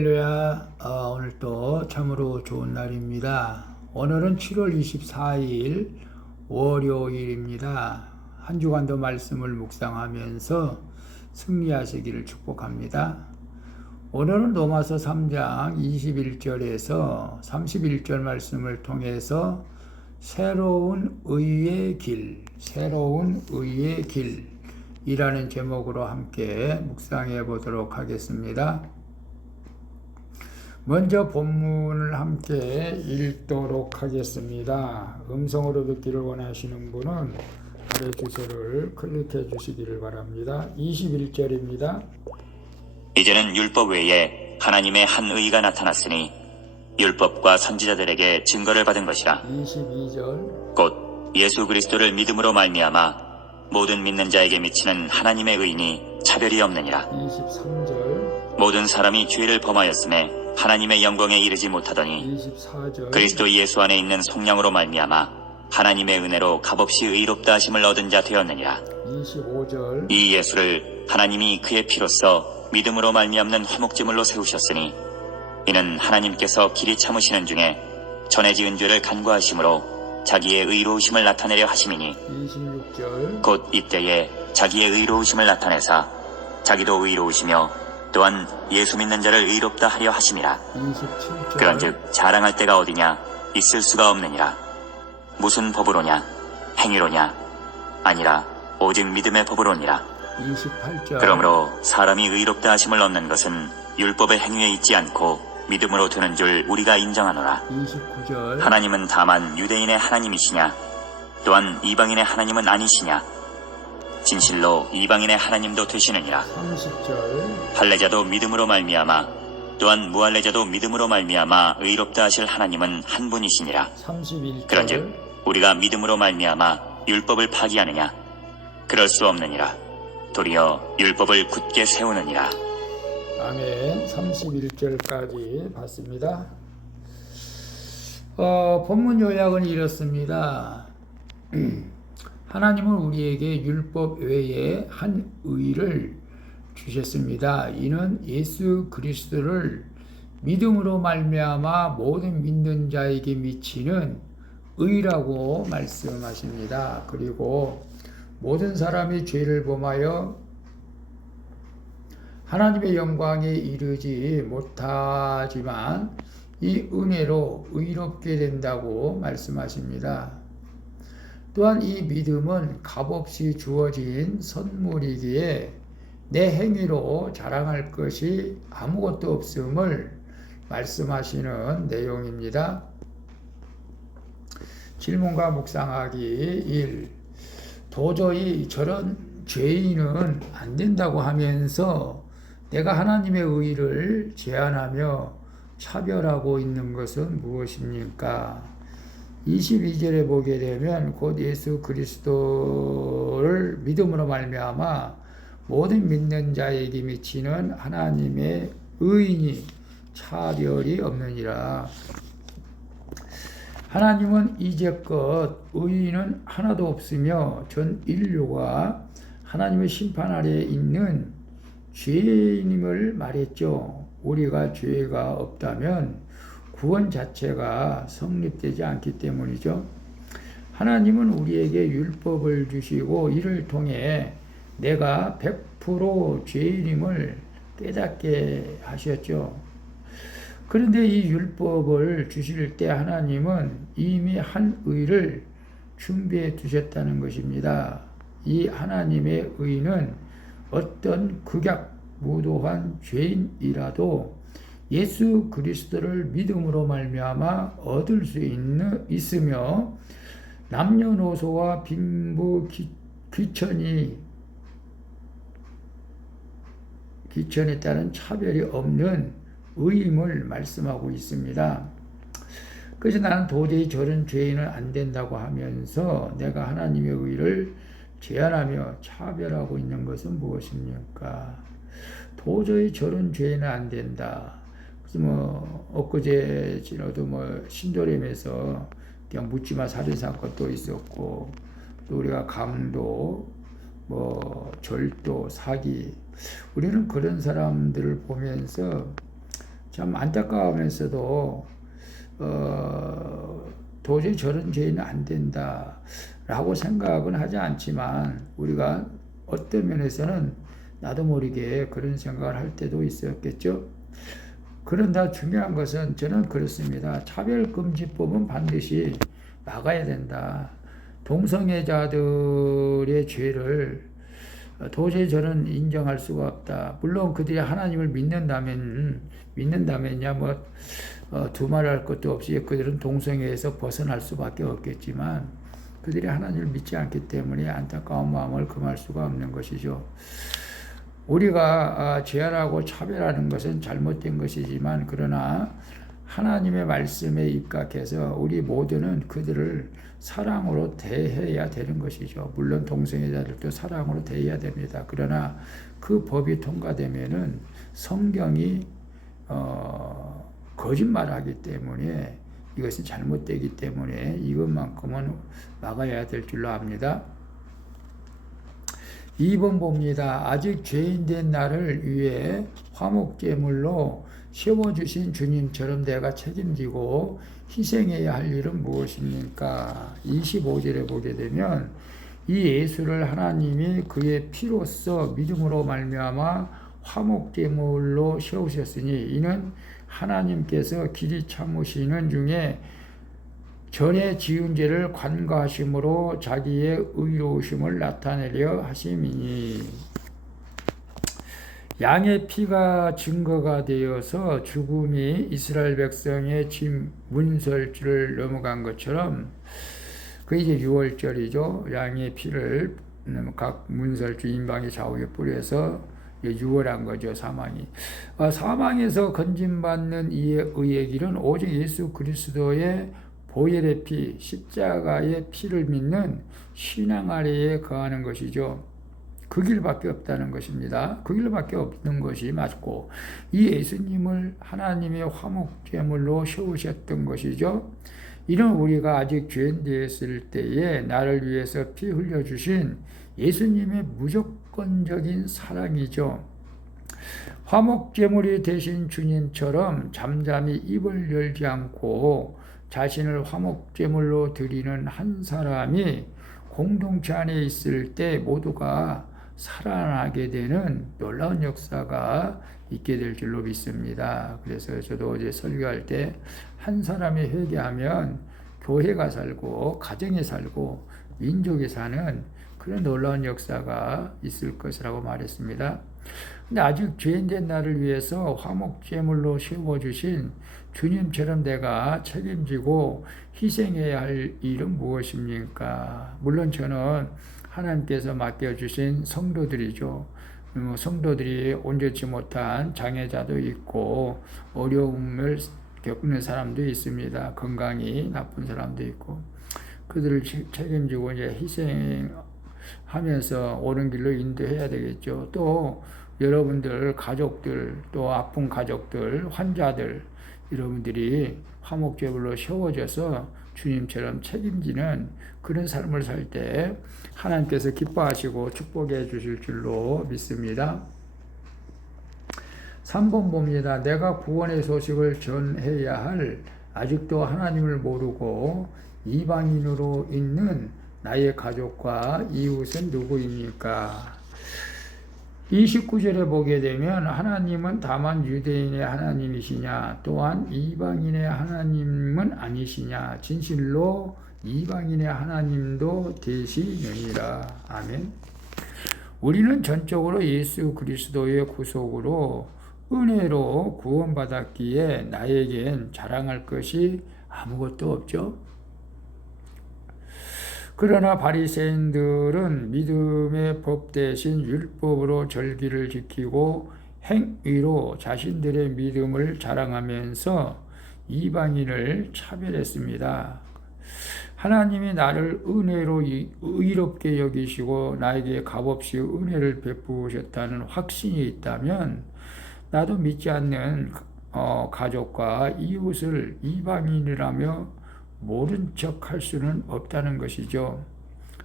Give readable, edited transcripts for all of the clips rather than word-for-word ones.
할렐루야. 오늘 또 참으로 좋은 날입니다. 오늘은 7월 24일 월요일입니다. 한 주간도 말씀을 묵상하면서 승리하시기를 축복합니다. 오늘은 로마서 3장 21절에서 31절 말씀을 통해서 새로운 의의 길이라는 제목으로 함께 묵상해 보도록 하겠습니다. 먼저 본문을 함께 읽도록 하겠습니다. 음성으로 듣기를 원하시는 분은 아래 주소를 클릭해 주시기를 바랍니다. 21절입니다. 이제는 율법 외에 하나님의 한 의가 나타났으니 율법과 선지자들에게 증거를 받은 것이라. 22절. 곧 예수 그리스도를 믿음으로 말미암아 모든 믿는 자에게 미치는 하나님의 의니 차별이 없느니라. 23절. 모든 사람이 죄를 범하였음에 하나님의 영광에 이르지 못하더니 24절. 그리스도 예수 안에 있는 성령으로 말미암아 하나님의 은혜로 값없이 의롭다 하심을 얻은 자 되었느니라. 25절. 이 예수를 하나님이 그의 피로써 믿음으로 말미암는 화목제물로 세우셨으니 이는 하나님께서 길이 참으시는 중에 전에 지은 죄를 간과하심으로 자기의 의로우심을 나타내려 하심이니 26절. 곧 이때에 자기의 의로우심을 나타내사 자기도 의로우시며 또한 예수 믿는 자를 의롭다 하려 하심이라. 27절. 그런즉 자랑할 때가 어디냐? 있을 수가 없느니라. 무슨 법으로냐? 행위로냐? 아니라 오직 믿음의 법으로니라. 28절. 그러므로 사람이 의롭다 하심을 얻는 것은 율법의 행위에 있지 않고 믿음으로 되는 줄 우리가 인정하노라. 29절. 하나님은 다만 유대인의 하나님이시냐? 또한 이방인의 하나님은 아니시냐? 진실로 이방인의 하나님도 되시느니라. 30절. 할례자도 믿음으로 말미암아 또한 무할례자도 믿음으로 말미암아 의롭다 하실 하나님은 한 분이시니라. 31절. 그런즉 우리가 믿음으로 말미암아 율법을 파기하느냐? 그럴 수 없느니라. 도리어 율법을 굳게 세우느니라. 아멘. 31절까지 봤습니다. 본문 요약은 이렇습니다. 하나님은 우리에게 율법 외에 한 의를 주셨습니다. 이는 예수 그리스도를 믿음으로 말미암아 모든 믿는 자에게 미치는 의라고 말씀하십니다. 그리고 모든 사람이 죄를 범하여 하나님의 영광에 이르지 못하지만 이 은혜로 의롭게 된다고 말씀하십니다. 또한 이 믿음은 값없이 주어진 선물이기에 내 행위로 자랑할 것이 아무것도 없음을 말씀하시는 내용입니다. 질문과 묵상하기 1. 도저히 저런 죄인은 안 된다고 하면서 내가 하나님의 의를 제한하며 차별하고 있는 것은 무엇입니까? 22절에 보게 되면 곧 예수 그리스도를 믿음으로 말미암아 모든 믿는 자에게 미치는 하나님의 의인이 차별이 없느니라. 하나님은 이제껏 의인은 하나도 없으며 전 인류가 하나님의 심판 아래에 있는 죄인임을 말했죠. 우리가 죄가 없다면 구원 자체가 성립되지 않기 때문이죠. 하나님은 우리에게 율법을 주시고 이를 통해 내가 100% 죄인임을 깨닫게 하셨죠. 그런데 이 율법을 주실 때 하나님은 이미 한 의를 준비해 두셨다는 것입니다. 이 하나님의 의는 어떤 극약무도한 죄인이라도 예수 그리스도를 믿음으로 말미암아 얻을 수 있으며 남녀노소와 빈부 귀천에 따른 차별이 없는 의임을 말씀하고 있습니다. 그래서 나는 도저히 저런 죄인은 안 된다고 하면서 내가 하나님의 의를 제한하며 차별하고 있는 것은 무엇입니까? 도저히 저런 죄인은 안 된다. 엊그제 지나도 신도림에서 그냥 묻지마 살인 사건도 있었고, 또 우리가 강도, 절도, 사기, 우리는 그런 사람들을 보면서 참 안타까우면서도 도저히 저런 죄는 안 된다라고 생각은 하지 않지만 우리가 어떤 면에서는 나도 모르게 그런 생각을 할 때도 있었겠죠. 그런다 중요한 것은 저는 그렇습니다. 차별금지법은 반드시 막아야 된다. 동성애자들의 죄를 도저히 저는 인정할 수가 없다. 물론 그들이 하나님을 믿는다면야 두말할 것도 없이 그들은 동성애에서 벗어날 수밖에 없겠지만 그들이 하나님을 믿지 않기 때문에 안타까운 마음을 금할 수가 없는 것이죠. 우리가 제한하고 차별하는 것은 잘못된 것이지만 그러나 하나님의 말씀에 입각해서 우리 모두는 그들을 사랑으로 대해야 되는 것이죠. 물론 동성애자들도 사랑으로 대해야 됩니다. 그러나 그 법이 통과되면은 성경이 거짓말하기 때문에 이것이 잘못되기 때문에 이것만큼은 막아야 될 줄로 압니다. 2번 봅니다. 아직 죄인된 나를 위해 화목제물로 세워주신 주님처럼 내가 책임지고 희생해야 할 일은 무엇입니까? 25절에 보게 되면 이 예수를 하나님이 그의 피로써 믿음으로 말미암아 화목제물로 세우셨으니 이는 하나님께서 길이 참으시는 중에 전에 지은 죄를 관과하심으로 자기의 의로우심을 나타내려 하심이니 양의 피가 증거가 되어서 죽음이 이스라엘 백성의 진 문설주를 넘어간 것처럼 그 이제 6월절이죠. 양의 피를 각 문설주 인방의 좌우에 뿌려서 유월한 거죠. 사망이. 사망에서 건진받는 이의 의의 길은 오직 예수 그리스도의 보혈의 피, 십자가의 피를 믿는 신앙 아래에 거하는 것이죠. 그 길밖에 없다는 것입니다. 그 길밖에 없는 것이 맞고 이 예수님을 하나님의 화목제물로 세우셨던 것이죠. 이는 우리가 아직 죄인 되었을 때에 나를 위해서 피 흘려주신 예수님의 무조건적인 사랑이죠. 화목제물이 되신 주님처럼 잠잠히 입을 열지 않고 자신을 화목제물로 드리는 한 사람이 공동체 안에 있을 때 모두가 살아나게 되는 놀라운 역사가 있게 될 줄로 믿습니다. 그래서 저도 어제 설교할 때 한 사람이 회개하면 교회가 살고 가정이 살고 민족이 사는 그런 놀라운 역사가 있을 것이라고 말했습니다. 근데 아직 죄인된 나를 위해서 화목제물로 세워주신 주님처럼 내가 책임지고 희생해야 할 일은 무엇입니까? 물론 저는 하나님께서 맡겨주신 성도들이죠. 성도들이 온전치 못한 장애자도 있고 어려움을 겪는 사람도 있습니다. 건강이 나쁜 사람도 있고 그들을 책임지고 이제 희생하면서 옳은 길로 인도해야 되겠죠. 또 여러분들 가족들 또 아픈 가족들 환자들 여러분들이 화목제물로 세워져서 주님처럼 책임지는 그런 삶을 살 때 하나님께서 기뻐하시고 축복해 주실 줄로 믿습니다. 3번 봅니다. 내가 구원의 소식을 전해야 할 아직도 하나님을 모르고 이방인으로 있는 나의 가족과 이웃은 누구입니까? 29절에 보게 되면 하나님은 다만 유대인의 하나님이시냐 또한 이방인의 하나님은 아니시냐 진실로 이방인의 하나님도 되시느니라. 아멘. 우리는 전적으로 예수 그리스도의 구속으로 은혜로 구원받았기에 나에겐 자랑할 것이 아무것도 없죠. 그러나 바리새인들은 믿음의 법 대신 율법으로 절기를 지키고 행위로 자신들의 믿음을 자랑하면서 이방인을 차별했습니다. 하나님이 나를 은혜로 의롭게 여기시고 나에게 값없이 은혜를 베푸셨다는 확신이 있다면 나도 믿지 않는 가족과 이웃을 이방인이라며 모른 척 할 수는 없다는 것이죠.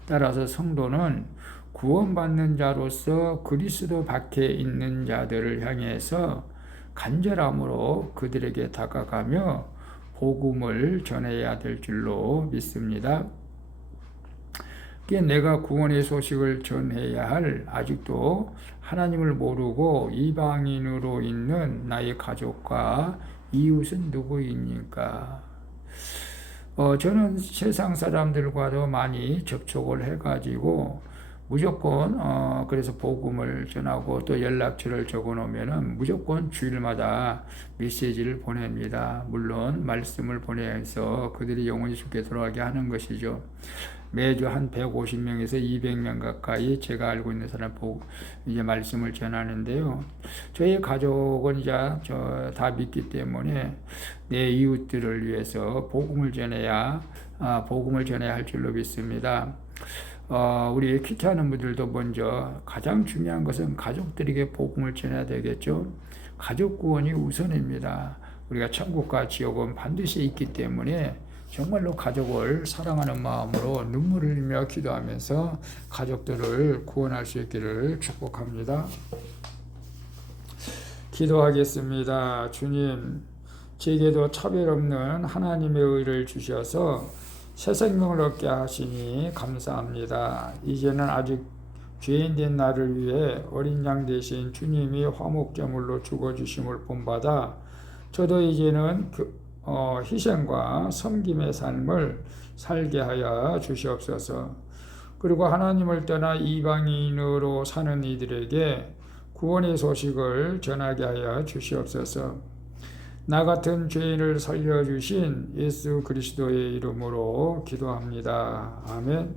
따라서 성도는 구원받는 자로서 그리스도 밖에 있는 자들을 향해서 간절함으로 그들에게 다가가며 복음을 전해야 될 줄로 믿습니다. 내가 구원의 소식을 전해야 할 아직도 하나님을 모르고 이방인으로 있는 나의 가족과 이웃은 누구입니까? 저는 세상 사람들과도 많이 접촉을 해가지고 무조건 그래서 복음을 전하고 또 연락처를 적어 놓으면은 무조건 주일마다 메시지를 보냅니다. 물론 말씀을 보내서 그들이 영원히 죽게 돌아가게 하는 것이죠. 매주 한 150명에서 200명 가까이 제가 알고 있는 사람 보고 이제 말씀을 전하는데요. 저희 가족은 이제 다 믿기 때문에 내 이웃들을 위해서 복음을 전해야 할 줄로 믿습니다. 우리 큐티하는 분들도 먼저 가장 중요한 것은 가족들에게 복음을 전해야 되겠죠. 가족 구원이 우선입니다. 우리가 천국과 지옥은 반드시 있기 때문에 정말로 가족을 사랑하는 마음으로 눈물을 흘리며 기도하면서 가족들을 구원할 수 있기를 축복합니다. 기도하겠습니다. 주님, 제게도 차별 없는 하나님의 의를 주셔서 새 생명을 얻게 하시니 감사합니다. 이제는 아직 죄인된 나를 위해 어린 양 대신 주님이 화목제물로 죽어주심을 본받아 저도 이제는 희생과 섬김의 삶을 살게 하여 주시옵소서. 그리고 하나님을 떠나 이방인으로 사는 이들에게 구원의 소식을 전하게 하여 주시옵소서. 나 같은 죄인을 살려주신 예수 그리스도의 이름으로 기도합니다. 아멘.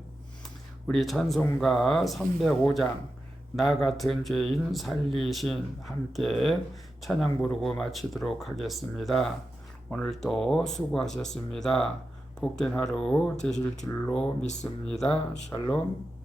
우리 찬송가 305장 나 같은 죄인 살리신 함께 찬양 부르고 마치도록 하겠습니다. 오늘도 수고하셨습니다. 복된 하루 되실 줄로 믿습니다. 샬롬.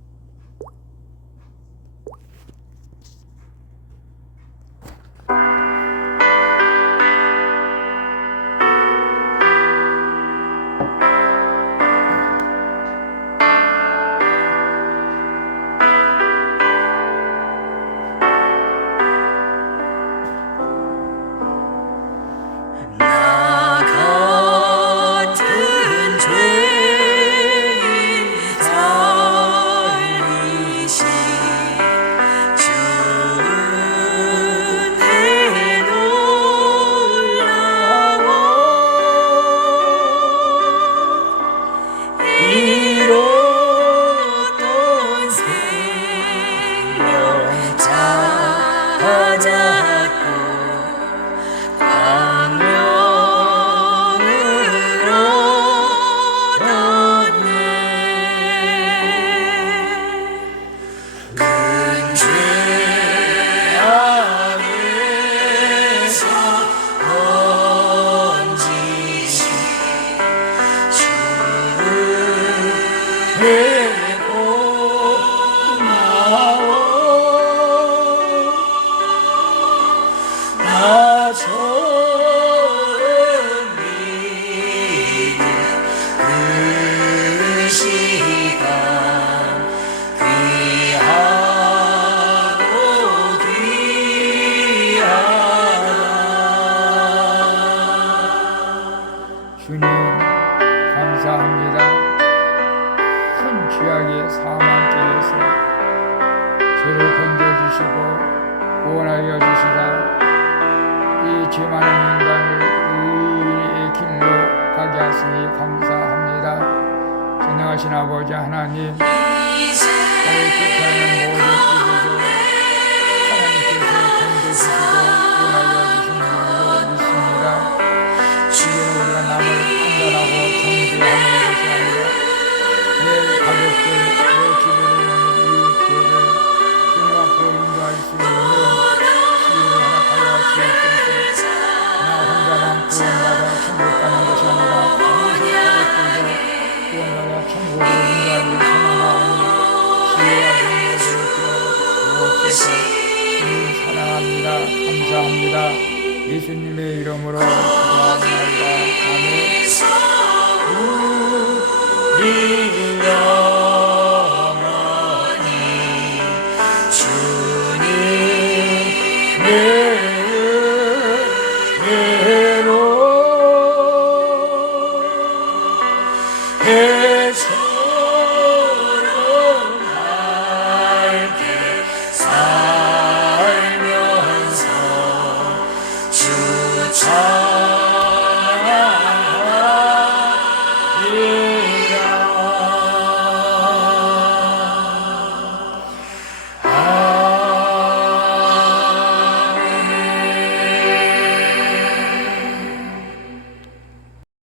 주님 감사합니다. 큰 죄악의 사망길에서 저를 건져주시고 구원하여 주시라. 이 죄 많은 인간을 의의 길로 가게 하시니 감사합니다. 전능하신 아버지 하나님, 나의 뜻하는 모든 일들도 하나님께서 건져주시고 구원하여 주시는 줄로 믿습니다. 이제는 우리가 남을 판단하고 정죄하는 것이 아니라 내 가족들, 내 주변에 있는 이웃들을 주님 앞으로 인도할 수 있는 시인을 하여 주옵소서. 나 혼자만 구원받아 천국 가는 것이 아니라 모든 가족들도 구원받아 천국으로 인도하기를 소망하오니 시인과 능력을 주옵소서. 주님 사랑합니다. 감사합니다. 예수님의 이름으로 기도합니다. 아멘.